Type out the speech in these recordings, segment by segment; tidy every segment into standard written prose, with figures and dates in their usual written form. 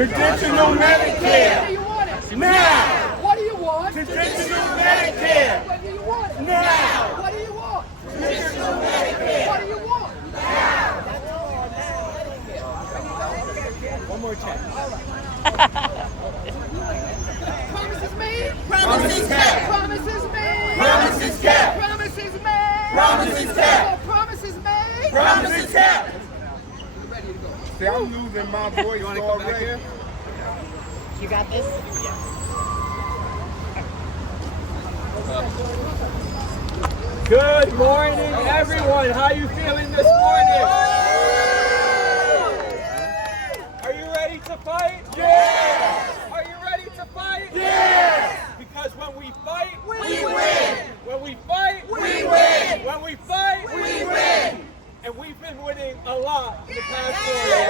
Traditional Medicare. When do you want it? Now. What do you want? Traditional Medicare. When do you want it? Now. What do you want? Traditional Medicare. What do you want? One more check. Promises made. Promises kept. Promises made. Promises kept. Promises made. Promises kept. Promises made. Promises kept. Ready to go. See, I'm losing my voice already. You got this? Good morning, everyone. How you feeling this morning? Are you ready to fight? Yes. Are you ready to fight? Yes. Because when we fight, We win. when we fight, We win. when we fight, We win. and we've been winning a lot in the past 4 years.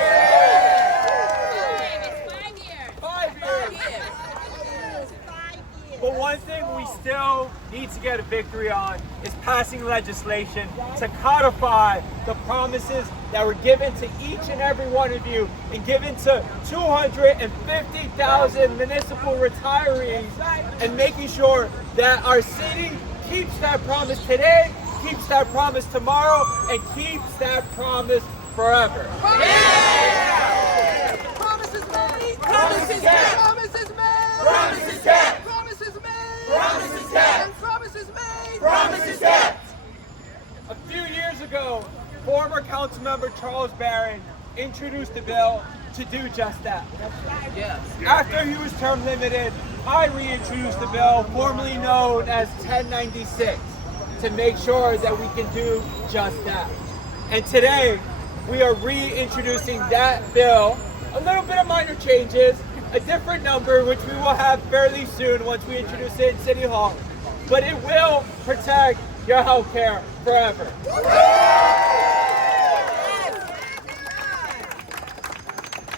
It's 5 years. 5 years. But one thing we still need to get a victory on is passing legislation to codify the promises that were given to each and every one of you and given to 250,000 municipal retirees, and making sure that our city keeps that promise today, keeps that promise tomorrow, and keeps that promise forever. Promises made. Promises kept. Promises made. Promises kept. Promises made. Promises kept. And promises made. Promises kept. A few years ago, former council member Charles Barron introduced a bill to do just that. After he was term limited, I reintroduced the bill, formerly known as 1096, to make sure that we can do just that. And today, we are reintroducing that bill, a little bit of minor changes, a different number, which we will have fairly soon once we introduce it in City Hall, but it will protect your health care forever.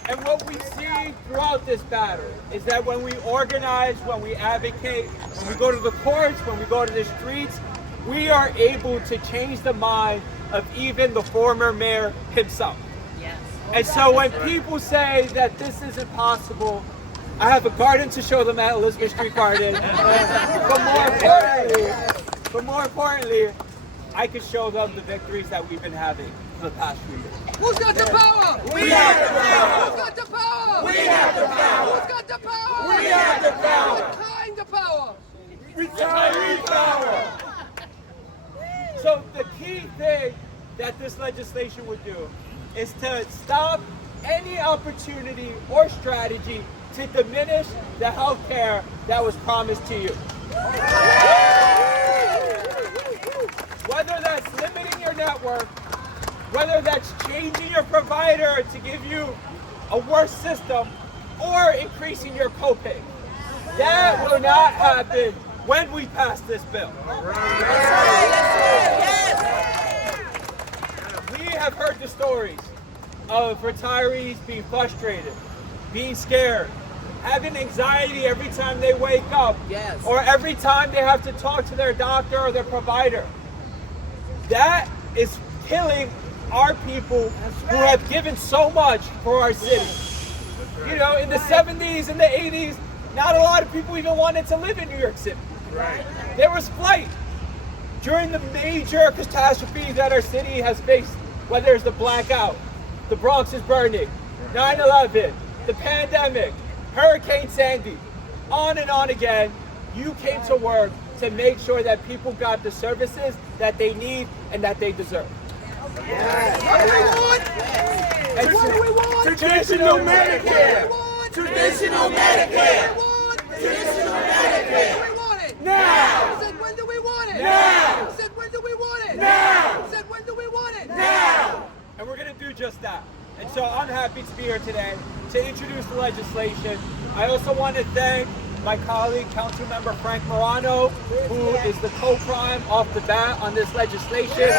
And what we see throughout this battle is that when we organize, when we advocate, when we go to the courts, when we go to the streets, we are able to change the mind of even the former mayor himself. Yes. And so when people say that this isn't possible, I have a garden to show them at Elizabeth Street Garden. But more importantly, I can show them the victories that we've been having for the past few years. Who's got the power? We have the power. Who's got the power? We have the power. Who's got the power? We have the power. What kind of power? Retiree power. So the key thing that this legislation would do is to stop any opportunity or strategy to diminish the health care that was promised to you. Whether that's limiting your network, whether that's changing your provider to give you a worse system, or increasing your copay. That will not happen when we pass this bill. We have heard the stories of retirees being frustrated, being scared, having anxiety every time they wake up, or every time they have to talk to their doctor or their provider. That is killing our people who have given so much for our city. You know, in the 70s and the 80s, not a lot of people even wanted to live in New York City. There was flight. During the major catastrophes that our city has faced, whether it's the blackout, the Bronx is burning, 9/11, the pandemic, Hurricane Sandy, on and on again, you came to work to make sure that people got the services that they need and that they deserve. What do we want? And What do we want? Traditional Medicare. Traditional Medicare. Traditional Medicare. When do we want it? Now. Said when do we want it? Now. Said when do we want it? Now. Said when do we want it? Now. And we're going to do just that. And so I'm happy to be here today to introduce the legislation. I also want to thank my colleague, Councilmember Frank Morano, who is the co-prime off the bat on this legislation.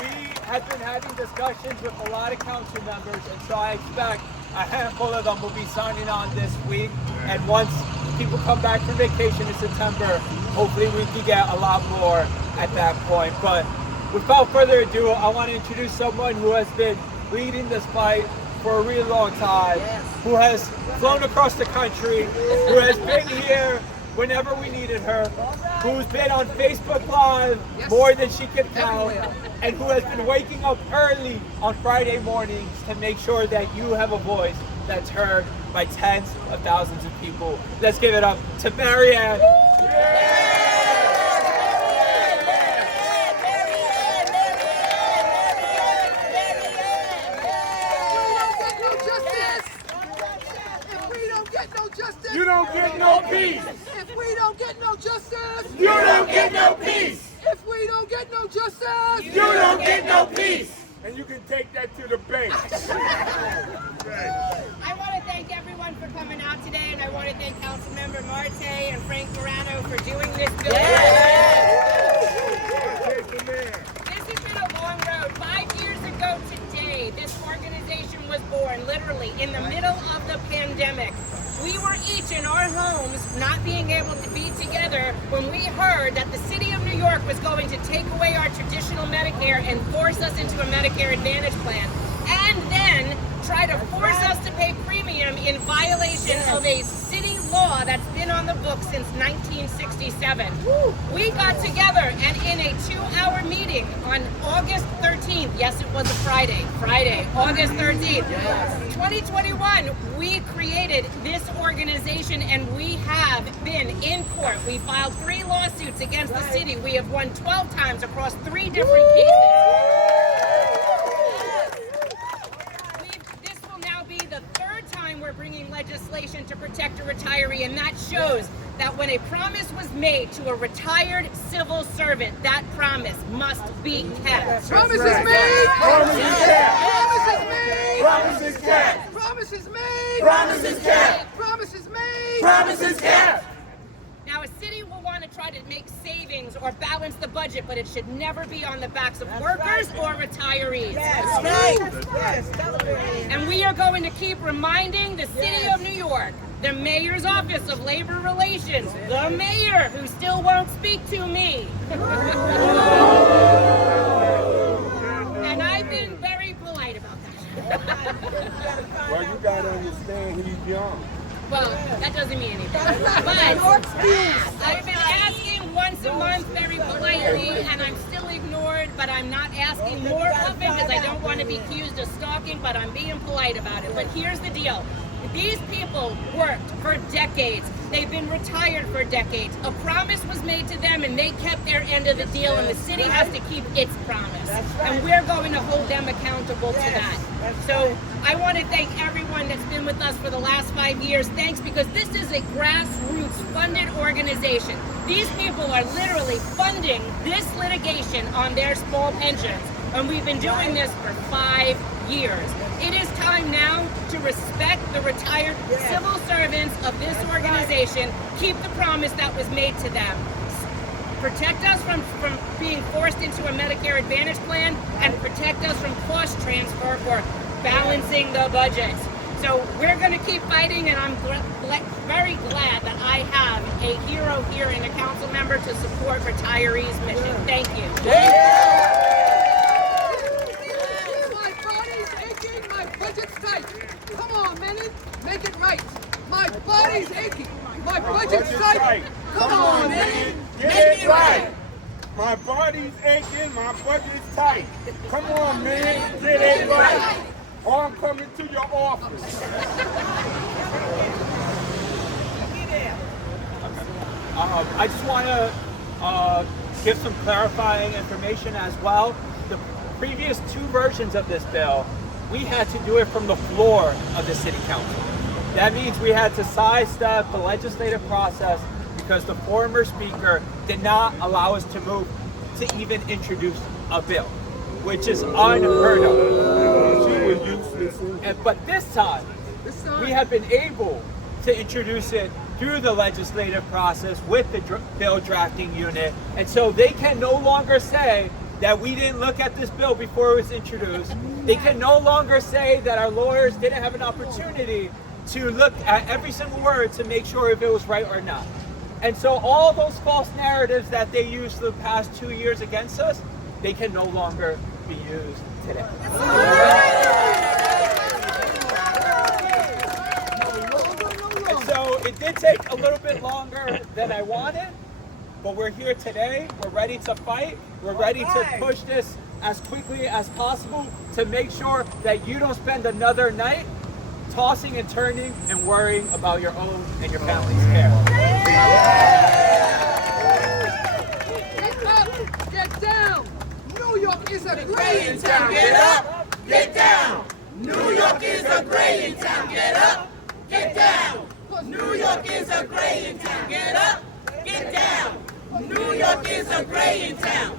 We have been having discussions with a lot of council members, and so I expect a handful of them will be signing on this week. And once people come back from vacation in September, hopefully we can get a lot more at that point. But without further ado, I want to introduce someone who has been leading this fight for a really long time, who has flown across the country, who has been here whenever we needed her, who's been on Facebook Live more than she can count, and who has been waking up early on Friday mornings to make sure that you have a voice that's heard by tens of thousands of people. Let's give it up to Marianne. You don't get no peace. If we don't get no justice, You don't get no peace. if we don't get no justice, You don't get no peace. And you can take that to the bank. I want to thank everyone for coming out today, and I want to thank Councilmember Marte and Frank Morano for doing this bill. This has been a long road. 5 years ago today, this organization was born, literally, in the middle of the pandemic. We were each in our homes not being able to be together when we heard that the city of New York was going to take away our traditional Medicare and force us into a Medicare Advantage plan, and then try to force us to pay premium in violation of a city law that's been on the books since 1967. We got together and in a 2-hour meeting on August 13th, yes, it was a Friday, August 13th, 2021, we created this organization and we have been in court. We filed 3 lawsuits against the city. We have won 12 times across 3 different cases. This will now be the 3rd time we're bringing legislation to protect a retiree, and that shows that when a promise was made to a retired civil servant, that promise must be kept. promises made, Promises kept. promises made, Promises kept. promises made, Promises kept. promises made. Promises kept. Now, a city will want to try to make savings or balance the budget, but it should never be on the backs of workers or retirees. And we are going to keep reminding the city of New York, the mayor's office of labor relations, the mayor who still won't speak to me. And I've been very polite about that. Well, you gotta understand he's young. Well, that doesn't mean anything. But I've been asking once a month very politely, and I'm still ignored, but I'm not asking more of it because I don't want to be accused of stalking, but I'm being polite about it. But here's the deal. These people worked for decades. They've been retired for decades. A promise was made to them and they kept their end of the deal, and the city has to keep its promise. And we're going to hold them accountable to that. So I want to thank everyone that's been with us for the last 5 years. Thanks, because this is a grassroots funded organization. These people are literally funding this litigation on their small pensions. And we've been doing this for 5 years. It is time now to respect the retired civil servants of this organization, keep the promise that was made to them, protect us from being forced into a Medicare Advantage plan, and protect us from cost transfer for balancing the budget. So we're going to keep fighting, and I'm very glad that I have a hero here in a council member to support retirees' mission. Thank you. My body's aching, my budget's tight. Come on, man, make it right. My body's aching, my budget's tight. Come on, man, Get it right. My body's aching, my budget's tight. Come on, man, Get it right. or I'm coming to your office. I just want to give some clarifying information as well. The previous 2 versions of this bill, we had to do it from the floor of the city council. That means we had to sidestep the legislative process because the former speaker did not allow us to move to even introduce a bill, which is unheard of. She was useless. But this time, we have been able to introduce it through the legislative process with the bill drafting unit. And so they can no longer say that we didn't look at this bill before it was introduced. They can no longer say that our lawyers didn't have an opportunity to look at every single word to make sure if it was right or not. And so all those false narratives that they used the past 2 years against us, they can no longer be used today. It did take a little bit longer than I wanted, but we're here today. We're ready to fight. We're ready to push this as quickly as possible to make sure that you don't spend another night tossing and turning and worrying about your own and your family's care. Get up, get down. New York is a great town. town. Get up, get down. New York is a great town. Get up, get down. New York is a great town. Get up, get down. New York is a great town.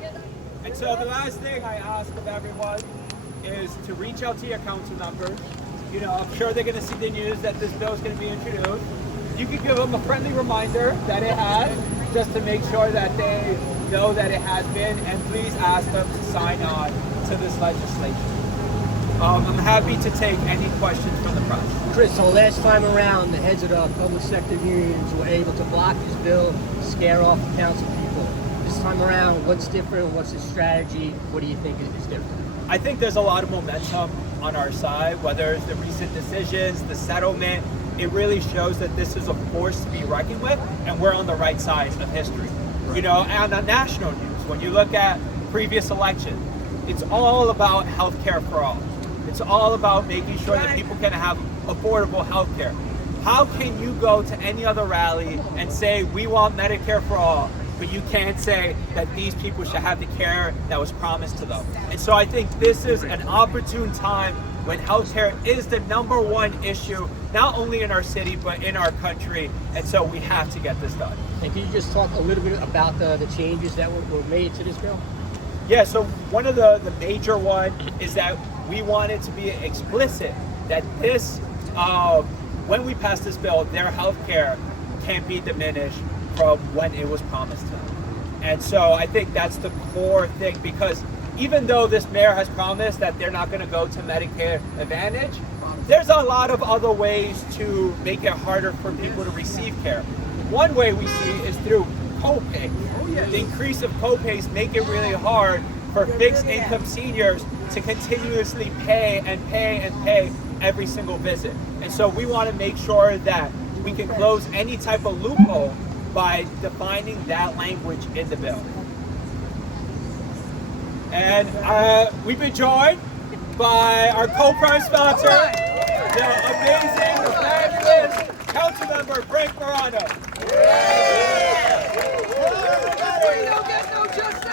And so the last thing I ask of everyone is to reach out to your council members. You know, I'm sure they're going to see the news that this bill is going to be introduced. You can give them a friendly reminder that it has, just to make sure that they know that it has been, and please ask them to sign on to this legislation. I'm happy to take any questions from the press. Chris, so last time around, the heads of the public sector unions were able to block this bill, scare off the council people. This time around, what's different? What's the strategy? What do you think is different? I think there's a lot of momentum on our side, whether it's the recent decisions, the settlement. It really shows that this is a force to be reckoned with, and we're on the right side of history. You know, and on national news, when you look at previous elections, it's all about healthcare for all. It's all about making sure that people can have affordable health care. How can you go to any other rally and say, we want Medicare for all, but you can't say that these people should have the care that was promised to them? And so I think this is an opportune time when healthcare is the #1 issue, not only in our city, but in our country. And so we have to get this done. And can you just talk a little bit about the changes that were made to this bill? Yeah, so one of the major one is that we wanted to be explicit that this, when we pass this bill, their health care can't be diminished from when it was promised to them. And so I think that's the core thing, because even though this mayor has promised that they're not going to go to Medicare Advantage, there's a lot of other ways to make it harder for people to receive care. One way we see is through copay. The increase of copays make it really hard for fixed income seniors to continuously pay and pay and pay every single visit. And so we want to make sure that we can close any type of loophole by defining that language in the bill. And we've been joined by our co-prime sponsor, the amazing, the fabulous Councilmember Frank Morano. We don't get no justice.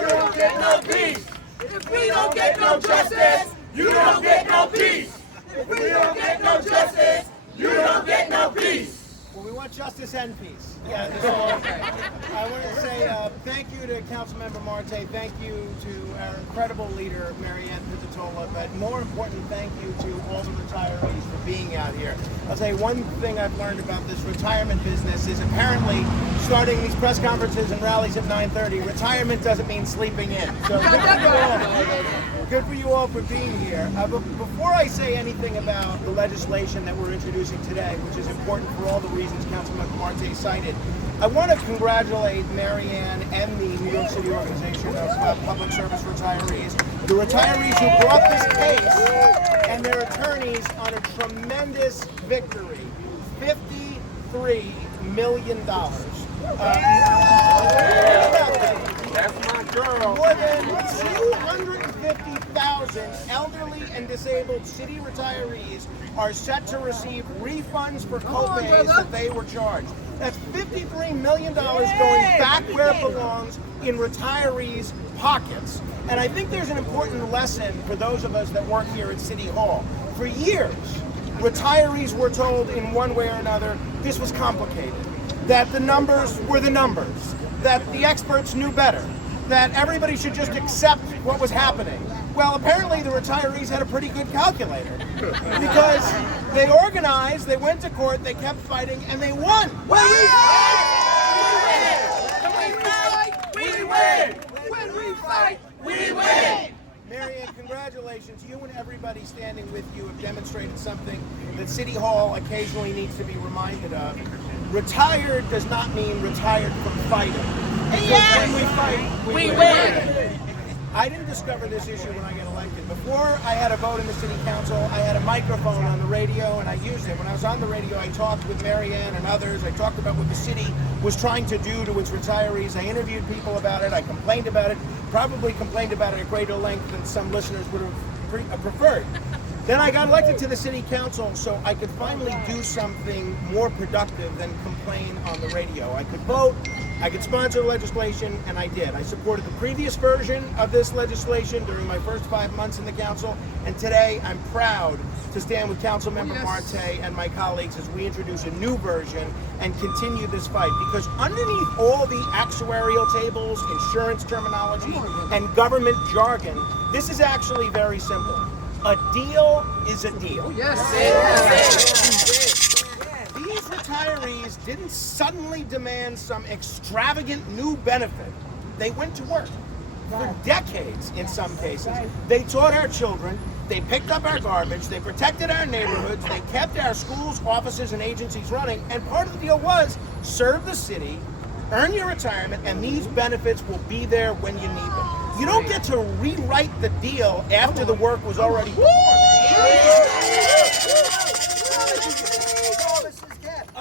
You don't get no peace. If we don't get no justice, you don't get no peace. If we don't get no justice, you don't get no peace. Well, we want justice and peace. Yeah, so I want to say thank you to Councilmember Marte, thank you to our incredible leader, Marianne Pizzatola, but more important, thank you to all the retirees for being out here. I'll say one thing I've learned about this retirement business is apparently starting these press conferences and rallies at 9:30, retirement doesn't mean sleeping in. So good for you all for being here. Before I say anything about the legislation that we're introducing today, which is important for all the reasons Councilmember Marte cited, I want to congratulate Marianne and the New York City Organization of Public Service Retirees, the retirees who brought this case and their attorneys on a tremendous victory, $53 million. That's my girl. More than 250,000 elderly and disabled city retirees are set to receive refunds for copays that they were charged. That's $53 million going back where it belongs, in retirees' pockets. And I think there's an important lesson for those of us that work here at City Hall. For years, retirees were told in one way or another this was complicated, that the numbers were the numbers, that the experts knew better, that everybody should just accept what was happening. Well, apparently the retirees had a pretty good calculator, because they organized, they went to court, they kept fighting, and they won. When we fight, we win. Marianne, congratulations. You and everybody standing with you have demonstrated something that City Hall occasionally needs to be reminded of. Retired does not mean retired from fighting. Because when we fight, we win. I didn't discover this issue when I got elected. Before I had a vote in the city council, I had a microphone on the radio, and I used it. When I was on the radio, I talked with Marianne and others. I talked about what the city was trying to do to its retirees. I interviewed people about it. I complained about it, probably complained about it at greater length than some listeners would have preferred. Then I got elected to the city council so I could finally do something more productive than complain on the radio. I could vote, I could sponsor legislation, and I did. I supported the previous version of this legislation during my first 5 months in the council, and today I'm proud to stand with Councilmember Marte and my colleagues as we introduce a new version and continue this fight. Because underneath all the actuarial tables, insurance terminology, and government jargon, this is actually very simple. A deal is a deal. These retirees didn't suddenly demand some extravagant new benefit. They went to work for decades in some cases. They taught our children, they picked up our garbage, they protected our neighborhoods, they kept our schools, offices, and agencies running, and part of the deal was serve the city, earn your retirement, and these benefits will be there when you need them. You don't get to rewrite the deal after the work was already performed.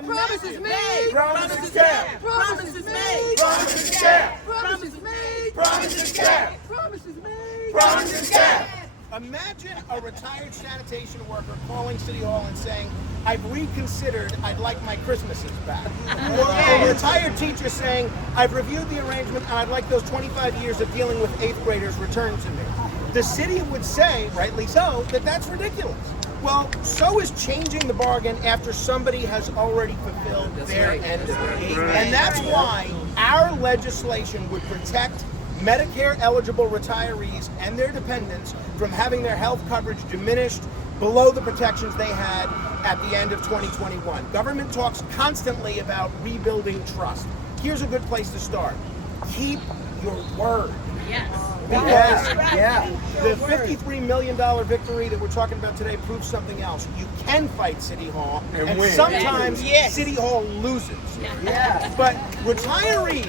Promises made. Promises kept. Promises made. Promises kept. Promises made. Promises kept. Promises made. Promises kept. Imagine a retired sanitation worker calling City Hall and saying, I've reconsidered, I'd like my Christmases back. Or a retired teacher saying, I've reviewed the arrangement and I'd like those 25 years of dealing with 8th graders returned to me. The city would say, rightly so, that that's ridiculous. Well, so is changing the bargain after somebody has already fulfilled their end of it. And that's why our legislation would protect Medicare-eligible retirees and their dependents from having their health coverage diminished below the protections they had at the end of 2021. Government talks constantly about rebuilding trust. Here's a good place to start. Keep your word. Yes. Because the $53 million victory that we're talking about today proves something else. You can fight City Hall, and win. sometimes City Hall loses. But retirees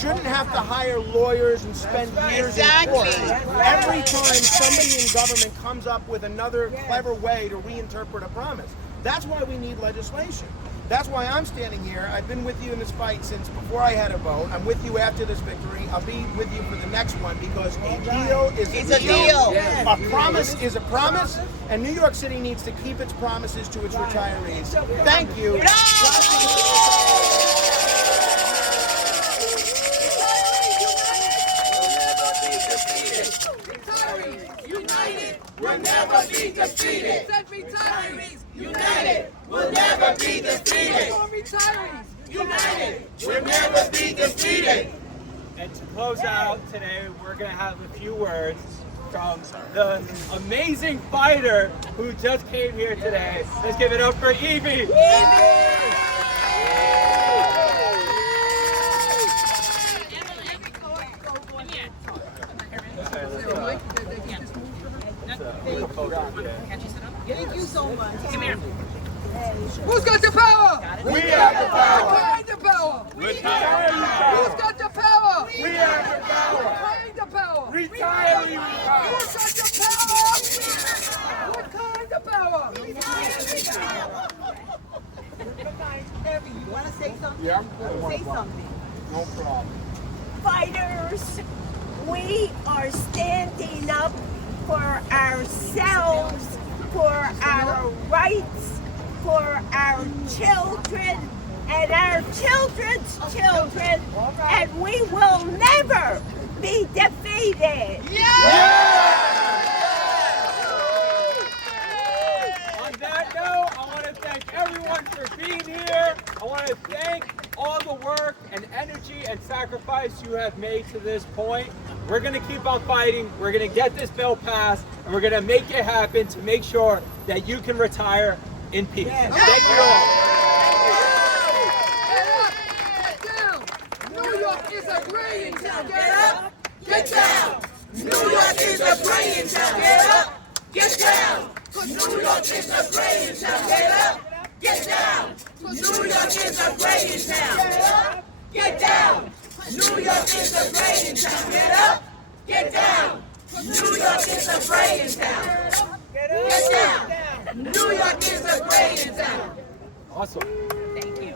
shouldn't have to hire lawyers and spend years in court every time somebody in government comes up with another clever way to reinterpret a promise. That's why we need legislation. That's why I'm standing here. I've been with you in this fight since before I had a vote. I'm with you after this victory. I'll be with you for the next one because a deal is a deal. A promise is a promise, and New York City needs to keep its promises to its retirees. Thank you. United, we'll never be defeated. Retirees, United, we'll never be defeated. retirees. United, we'll never be defeated. And to close out today, we're going to have a few words from the amazing fighter who just came here today. Let's give it up for Evie. Thank you so much. Come here. Who's got the power? We have the power. Behind the power. Retiree Who's power. got the power? We have the power. Behind the power. Retiree power. Who's got the power? What kind of power? You want to say something? Yeah. Say something. No problem. Fighters, we are standing up for ourselves, for our rights, for our children and our children's children, and we will never be defeated. On that note, I want to thank everyone for being here. I want to thank all the work and energy and sacrifice you have made to this point. We're going to keep on fighting. We're going to get this bill passed, and we're going to make it happen to make sure that you can retire in peace. Thank you all. Get down. New York is a praying town. Get up, get down. New York is a praying town. Get up, get down. New York is a praying town. Get up, get down. New York is a praying town. Get up, get down. New York is a praying town. Get up, get down. New York is a praying town. Get down. York is a great town. Awesome. Thank you.